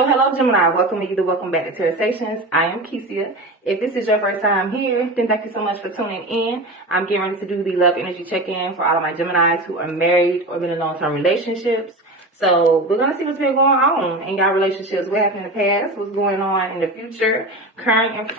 So hello Gemini, welcome back to Tarot Stations. I am Kesia. If this is your first time here, then thank you so much for tuning in. I'm getting ready to do the love energy check-in for all of my Geminis who are married or been in long-term relationships. So we're going to see what's been going on in y'all relationships, what happened in the past, what's going on in the future, current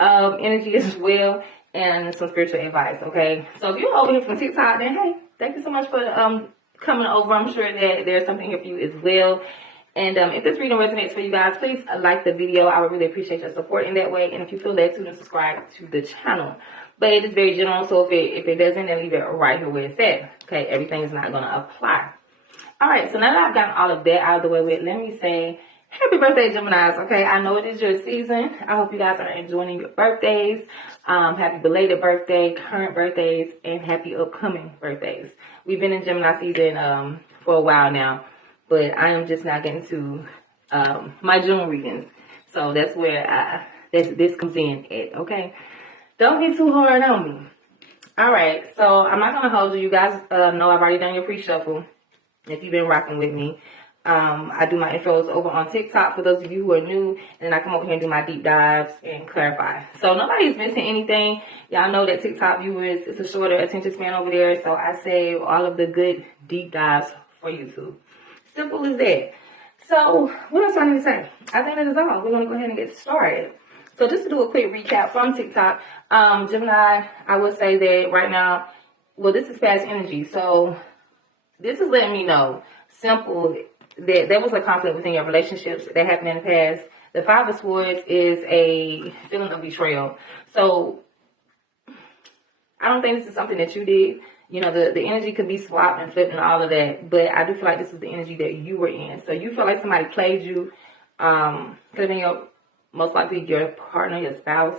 energy as well, and some spiritual advice, okay? So if you're over here from TikTok, then hey, thank you so much for coming over. I'm sure that there's something here for you as well. And if this reading resonates for you guys, please like the video. I would really appreciate your support in that way. And if you feel led to, then subscribe to the channel. But it is very general, so if it doesn't, then leave it right here where it's at. Okay, everything is not going to apply. All right, so now that I've gotten all of that out of the way with, let me say happy birthday, Geminis. Okay, I know it is your season. I hope you guys are enjoying your birthdays. Happy belated birthday, current birthdays, and happy upcoming birthdays. We've been in Gemini season for a while now, but I am just now getting to my June readings. So that's where this comes in at, okay? Don't be too hard on me. All right, so I'm not going to hold you. You guys know I've already done your pre-shuffle if you've been rocking with me. I do my intros over on TikTok for those of you who are new, and then I come over here and do my deep dives and clarify. So nobody's missing anything. Y'all know that TikTok viewers, it's a shorter attention span over there, so I save all of the good deep dives for YouTube. Simple as that. So what else do I need to say? I think that is all. We're going to go ahead and get started. So just to do a quick recap from TikTok, Gemini, I would say that right now, well, this is past energy. So this is letting me know, simple, that there was a conflict within your relationships that happened in the past. The Five of Swords is a feeling of betrayal. So I don't think this is something that you did. You know, the energy could be swapped and flipped and all of that. But I do feel like this is the energy that you were in. So you feel like somebody played you. Could have been most likely your partner, your spouse,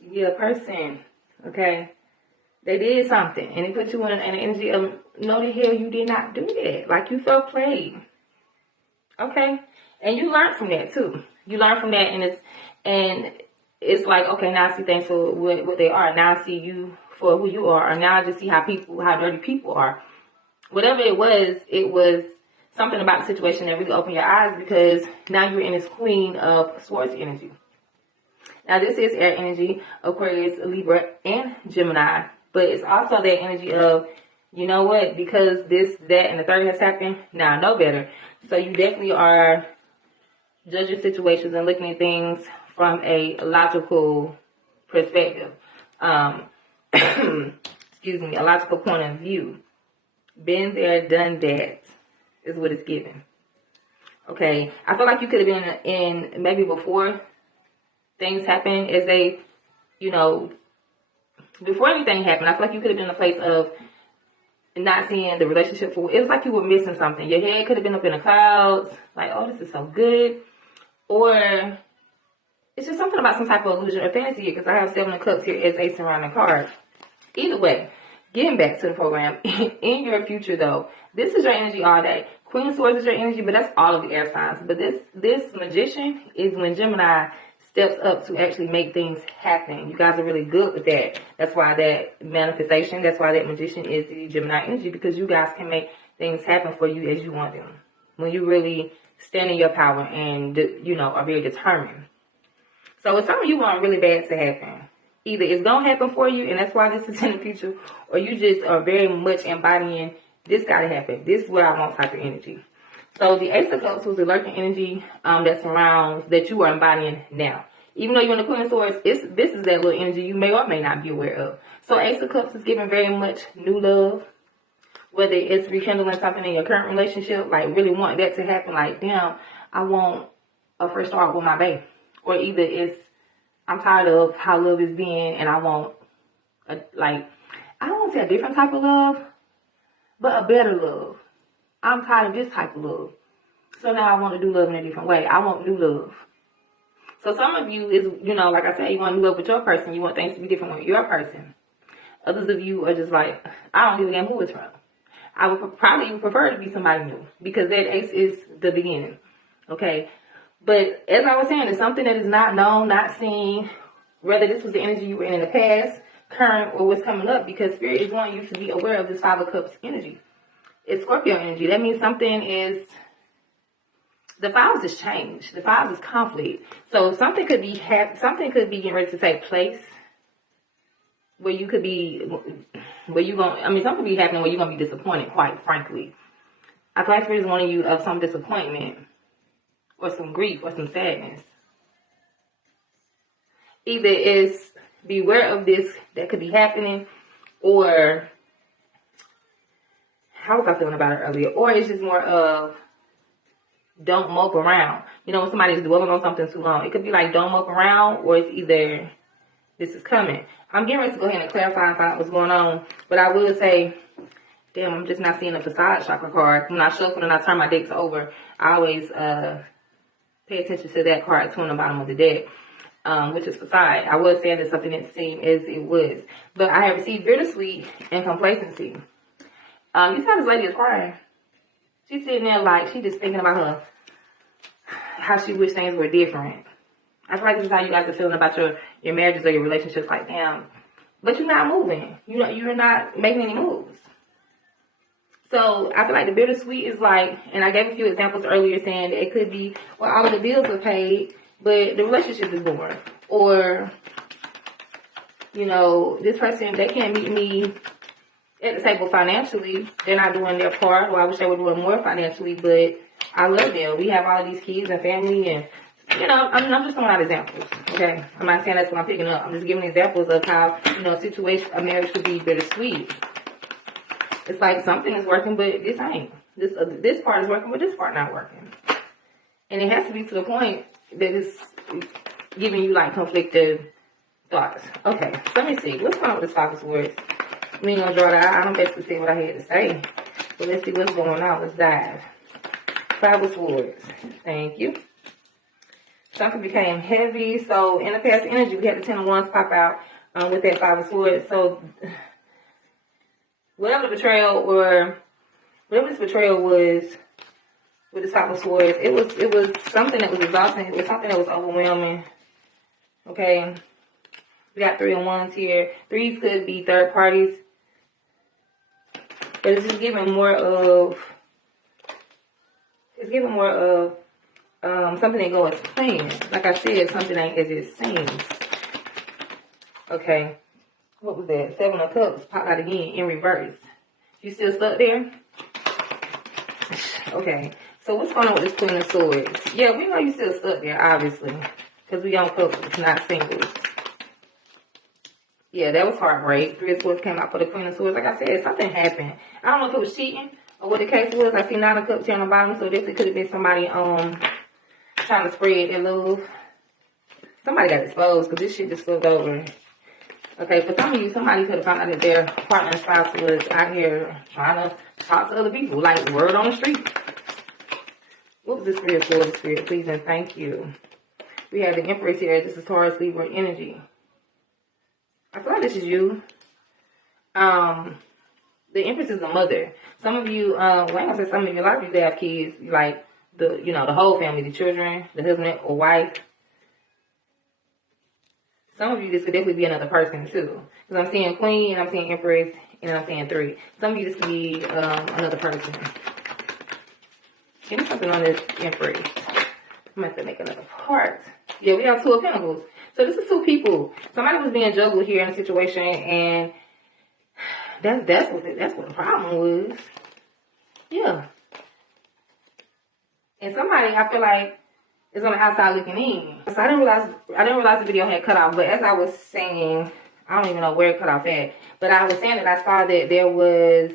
your person. Okay? They did something, and it put you in an energy of, no, the hell, you did not do that. Like, you felt played. Okay? And you learned from that, too. You learned from that, and it's like, okay, now I see things for what they are. Now I see you for who you are. Or now I just see how dirty people are. Whatever it was something about the situation that really opened your eyes, because now you're in this Queen of Swords energy. Now, this is air energy, Aquarius, Libra, and Gemini. But it's also that energy of, you know what, because this, that, and the third has happened, now I know better. So you definitely are judging situations and looking at things from a logical perspective. Excuse me, a logical point of view. Been there, done that is what it's giving. Okay, I feel like you could have been in maybe before things happen, as they, you know, before anything happened, I feel like you could have been in a place of not seeing the relationship for, it was like you were missing something. Your head could have been up in the clouds, like, oh, this is so good. Or it's just something about some type of illusion or fantasy here, because I have 7 of Cups here as a surrounding card. Either way, getting back to the program, in your future though, this is your energy all day. Queen of Swords is your energy, but that's all of the air signs. But this Magician is when Gemini steps up to actually make things happen. You guys are really good with that. That's why that manifestation, that's why that Magician is the Gemini energy, because you guys can make things happen for you as you want them. When you really stand in your power and, you know, are very determined. So it's something you want really bad to happen. Either it's going to happen for you, and that's why this is in the future, or you just are very much embodying, this got to happen. This is what I want type of energy. So the Ace of Cups was the lurking energy that surrounds, that you are embodying now. Even though you're in the Queen of Swords, this is that little energy you may or may not be aware of. So Ace of Cups is giving very much new love. Whether it's rekindling something in your current relationship, like really want that to happen, like, damn, I want a fresh start with my bae. Or either it's, I'm tired of how love is being, and I want, I don't want to say a different type of love, but a better love. I'm tired of this type of love. So now I want to do love in a different way. I want new love. So some of you is, you know, like I said, you want new love with your person. You want things to be different with your person. Others of you are just like, I don't give a damn who it's from. I would probably even prefer to be somebody new, because that ace is the beginning. Okay? But as I was saying, it's something that is not known, not seen, whether this was the energy you were in the past, current, or what's coming up, because Spirit is wanting you to be aware of this Five of Cups energy. It's Scorpio energy. That means something is The fives is change. The fives is conflict. So something could be getting ready to take place where you could be, something could be happening where you're gonna be disappointed. Quite frankly, I feel like Spirit is warning you of some disappointment or some grief or some sadness. Either it's beware of this that could be happening, or how was I feeling about it earlier? Or it's just more of don't mope around. You know, when somebody's dwelling on something too long, it could be like don't mope around, or it's either this is coming. I'm getting ready to go ahead and clarify and find out what's going on, but I will say, damn, I'm just not seeing the facade chakra card. When I shuffle and I turn my decks over, I always pay attention to that card too on the bottom of the deck, which is facade. I was saying that something didn't seem as it was, but I have received bittersweet and complacency. You saw this lady is crying. She's sitting there like she just thinking about her, how she wish things were different. I feel like this is how you guys are feeling about your marriages or your relationships. Like, damn, but you're not moving. You're not making any moves. So I feel like the bittersweet is like, and I gave a few examples earlier saying that it could be, well, all of the bills are paid, but the relationship is born. Or, you know, this person, they can't meet me at the table financially. They're not doing their part. Well, I wish they were doing more financially, but I love them. We have all of these kids and family, and, you know, I'm just throwing out examples, okay? I'm not saying that's what I'm picking up. I'm just giving examples of how, you know, a marriage could be bittersweet. It's like something is working, but this ain't. This part is working, but this part not working. And it has to be to the point that it's giving you, like, conflicted thoughts. Okay, so let me see. What's going on with this Five of Swords? We ain't gonna draw that out. I don't basically say what I had to say. But let's see what's going on. Let's dive. Five of Swords. Thank you. Something became heavy. So in the past energy, we had the Ten of Wands pop out with that Five of Swords. So whatever this betrayal was with the Five of Swords, it was something that was exhausting. It was something that was overwhelming. Okay. We got 3 of Wands here. Threes could be third parties. But it's just giving more of something that goes as planned. Like I said, something ain't as it seems. Okay. What was that? 7 of Cups pop out again in reverse. You still stuck there? Okay. So what's going on with this Queen of Swords? Yeah, we know you still stuck there, obviously. Because we on couples, not singles. Yeah, that was heartbreak. 3 of Swords came out for the Queen of Swords. Like I said, something happened. I don't know if it was cheating or what the case was. I see 9 of Cups here on the bottom, so definitely could have been somebody trying to spread their love. Somebody got exposed because this shit just flipped over. Okay, for some of you, somebody could have found out that their partner spouse was out here trying to talk to other people, like word on the street. What was the Spirit for? The Spirit, please and thank you. We have the Empress here. This is Taurus, Libra energy. I feel like this is you. The Empress is the mother. Some of you, well, I'm gonna say some of you, a lot of you, they have kids, like the whole family, the children, the husband or wife. Some of you, this could definitely be another person too. Because I'm seeing Queen, and I'm seeing Empress, and I'm seeing 3. Some of you, this could be another person. Give me something on this Empress. I'm gonna have to make another part. Yeah, we have 2 of Pentacles. So this is 2 people. Somebody was being juggled here in a situation, and that's what the problem was. Yeah. And somebody, I feel like, is on the outside looking in. So I didn't realize the video had cut off. But as I was saying, I don't even know where it cut off at. But I was saying that I saw that there was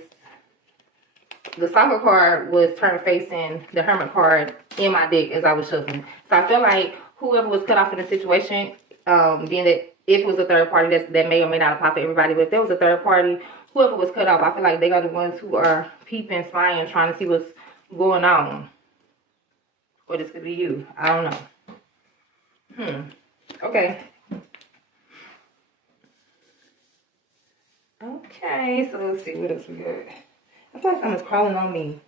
the soccer card was turned facing the Hermit card in my deck as I was shuffling. So I feel like whoever was cut off in the situation, being that if it was a third party, that may or may not apply for everybody, but if there was a third party, whoever was cut off, I feel like they are the ones who are peeping, spying, trying to see what's going on. Or this could be you. I don't know. Okay. Okay, so let's see what else we got. I feel like someone's crawling on me.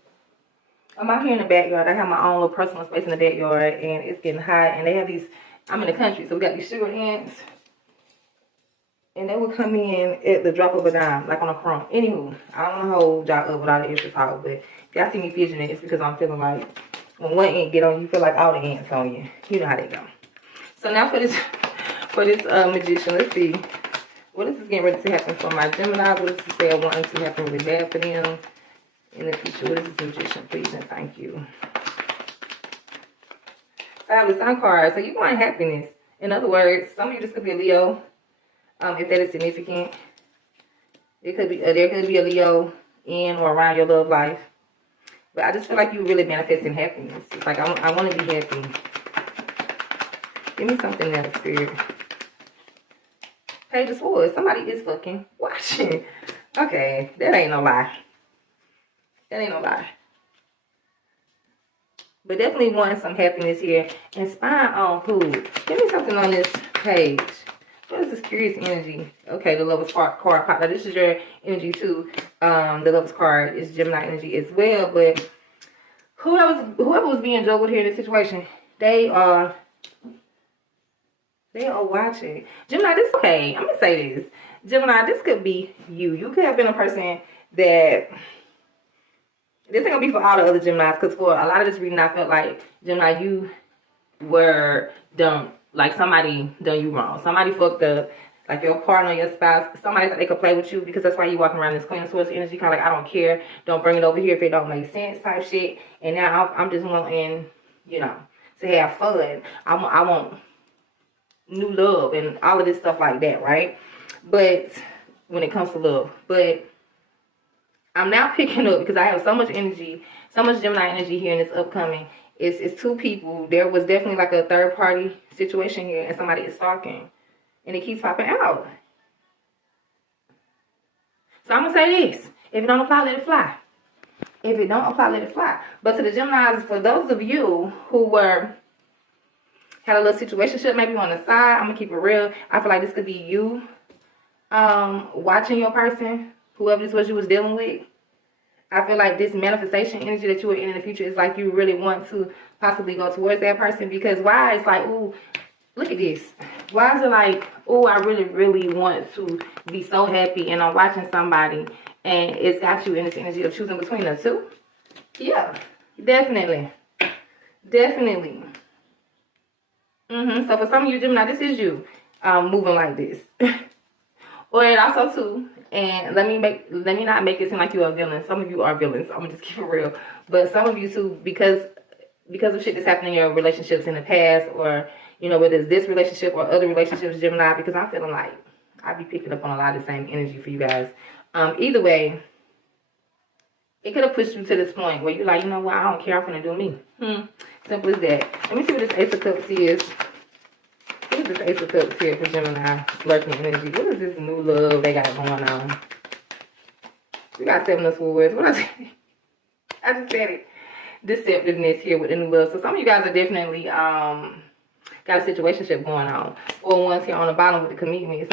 I'm out here in the backyard. I have my own little personal space in the backyard, and it's getting hot. And they have these, I'm in the country, so we got these sugar ants. And they will come in at the drop of a dime, like on a crumb. Anywho, I don't want to hold y'all up with all the extra talk, but if y'all see me fidgeting, it's because I'm feeling like when one ant get on you, you feel like all the ants on you. You know how they go. So now for this magician, let's see. What is this getting ready to happen for my Gemini? What does this say I want to happen really bad for them in the future? What is this magician? Please and thank you. So I have the sun card. So you want happiness. In other words, some of you just could be a Leo. If that is significant. There could be a Leo in or around your love life. But I just feel like you really manifesting happiness. It's like I want to be happy. Give me something else, Spirit. Page of Swords. Somebody is fucking watching. Okay, that ain't no lie. That ain't no lie. But definitely want some happiness here. Inspired on who? Give me something on this page. What is this curious energy? Okay, the Lovers card popped. Now this is your energy too. The Lovers card is Gemini energy as well. But whoever was being juggled here in this situation, they are watching. Gemini, this okay. I'm gonna say this. Gemini, this could be you. You could have been a person that. This ain't gonna be for all the other Geminis, because for a lot of this reading, I felt like, Gemini, you were done. Like, somebody done you wrong. Somebody fucked up. Like, your partner, your spouse, somebody thought they could play with you, because that's why you walking around this Queen of Swords energy, kind of like, I don't care. Don't bring it over here if it don't make sense type shit. And now I'm just wanting, you know, to have fun. I want new love and all of this stuff like that, right? But when it comes to love. But I'm now picking up, because I have so much energy, so much Gemini energy here in this upcoming. It's two people. There was definitely like a third party situation here, and somebody is stalking. And it keeps popping out. So I'm going to say this. If it don't apply, let it fly. If it don't apply, let it fly. But to the Geminis, for those of you who had a little situationship maybe on the side, I'm going to keep it real. I feel like this could be you watching your person, whoever this was you was dealing with. I feel like this manifestation energy that you are in the future is like you really want to possibly go towards that person. Because why? It's like, ooh, look at this. Why is it like, ooh, I really, really want to be so happy, and I'm watching somebody and it's got you in this energy of choosing between the two? Yeah, definitely. Definitely. So for some of you Gemini, this is you moving like this. Or it also too, and let me not make it seem like you are a villain. Some of you are villains. I'm gonna just keep it real. But some of you too, because of shit that's happening in your relationships in the past, or you know, whether it's this relationship or other relationships, Gemini, because I'm feeling like I be picking up on a lot of the same energy for you guys. Either way, it could have pushed you to this point where you're like, you know what, I don't care, I'm gonna do me. Simple as that. Let me see what this Ace of Cups is. What is this Ace of Cups here for Gemini? Lurking energy. What is this new love they got going on? We got Seven of Swords. What I say? I just said it. Deceptiveness here with the new love. So some of you guys are definitely got a situationship going on. Or ones here on the bottom with the commitment.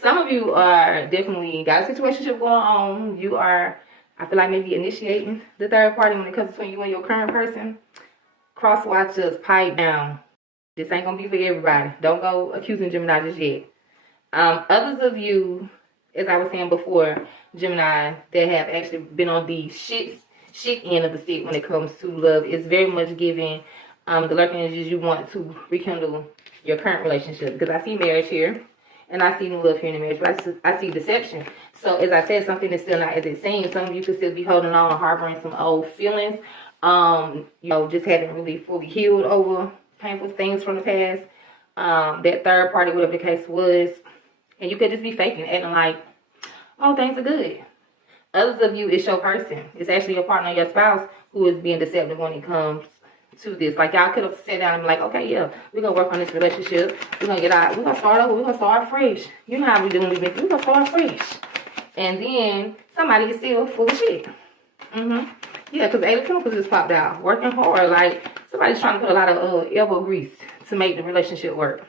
Some of you are definitely got a situationship going on. You are, I feel like, maybe initiating the third party when it comes between you and your current person. Cross watchers, pipe down. This ain't gonna be for everybody. Don't go accusing Gemini just yet. Others of you, as I was saying before, Gemini, that have actually been on the shit end of the stick when it comes to love, is very much giving the lurking energies you want to rekindle your current relationship. Because I see marriage here, and I see new love here in the marriage, but I see deception. So as I said, something is still not as it seems. Some of you could still be holding on and harboring some old feelings. You know, just haven't really fully healed over painful things from the past. That third party, whatever the case was. And you could just be faking, acting like, oh, things are good. Others of you, it's your person. It's actually your partner, your spouse, who is being deceptive when it comes to this. Like, y'all could have sat down and be like, okay, yeah, we're going to work on this relationship. We're going to get out. We're going to start over. We're going to start fresh. You know how we do when we're going to start fresh. And then somebody is still full of shit. Yeah, because Eight of Pentacles just popped out. Working hard. Like, somebody's trying to put a lot of elbow grease to make the relationship work.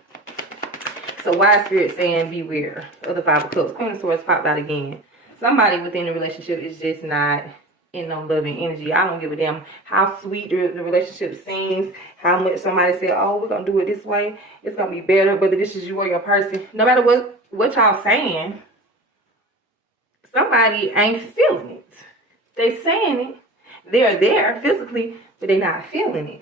So, wise spirit saying beware of the Five of Cups. Queen of Swords popped out again. Somebody within the relationship is just not in no loving energy. I don't give a damn how sweet the relationship seems. How much somebody said, oh, we're going to do it this way. It's going to be better. Whether this is you or your person. No matter what y'all saying, somebody ain't feeling it. They saying it. They're there physically, but they're not feeling it.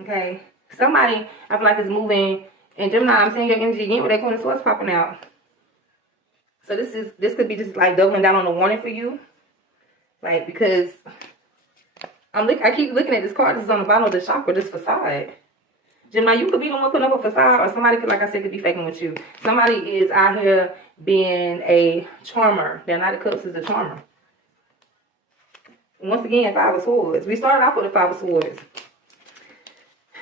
Okay? Somebody, I feel like, is moving, and Gemini, I'm seeing your energy again with that Queen of Swords popping out. So this could be just like doubling down on the warning for you. Like, because I keep looking at this card. This is on the bottom of the chakra, this facade. Gemini, you could be the one putting up a facade, or somebody could, like I said, could be faking with you. Somebody is out here being a charmer. The Knight of Cups is a charmer. Once again, Five of Swords. We started off with the Five of Swords.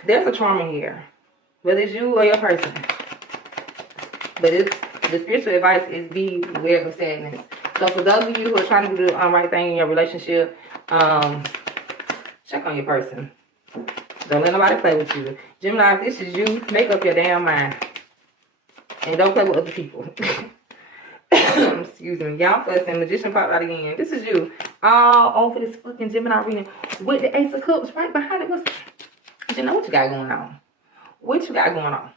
There's a charmer here, whether it's you or your person. But the spiritual advice is beware of sadness. So for those of you who are trying to do the right thing in your relationship, check on your person. Don't let nobody play with you. Gemini, if this is you, make up your damn mind. And don't play with other people. Excuse me. Y'all fussing. Magician popped out again. This is you. All over this fucking Gemini reading with the Ace of Cups right behind it. You know what you got going on? What you got going on?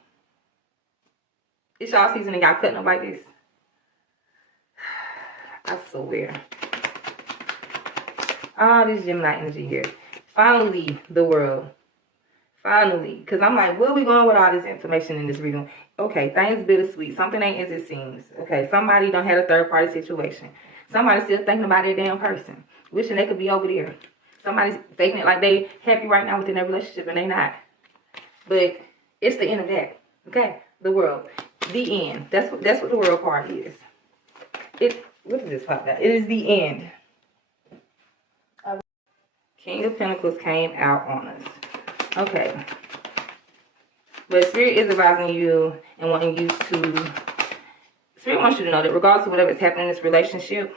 It's y'all season and y'all cutting up like this. I swear. This Gemini energy here. Finally, the world. Finally. Because I'm like, where are we going with all this information in this reading? Okay, things bittersweet. Something ain't as it seems. Okay, somebody don't have a third party situation. Somebody's still thinking about their damn person. Wishing they could be over there. Somebody's faking it like they happy right now within their relationship and they not. But it's the end of that. Okay? The world. The end. That's what the world card is. What is this pop out? It is the end. King of Pentacles came out on us. Okay. But Spirit is advising you and wanting you to... Spirit wants you to know that regardless of whatever is happening in this relationship,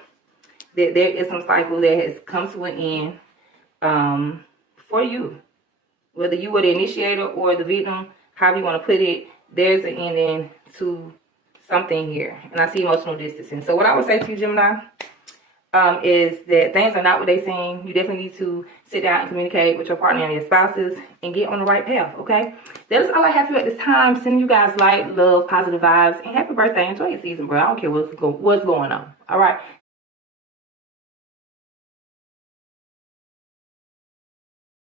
that there is some cycle that has come to an end for you. Whether you were the initiator or the victim, however you want to put it, there's an ending to something here. And I see emotional distancing. So what I would say to you, Gemini, is that things are not what they seem. You definitely need to sit down and communicate with your partner and your spouses and get on the right path, okay? That's all I have for you at this time. Sending you guys light, love, positive vibes, and happy birthday. Enjoy your season, bro. I don't care what's going on, all right?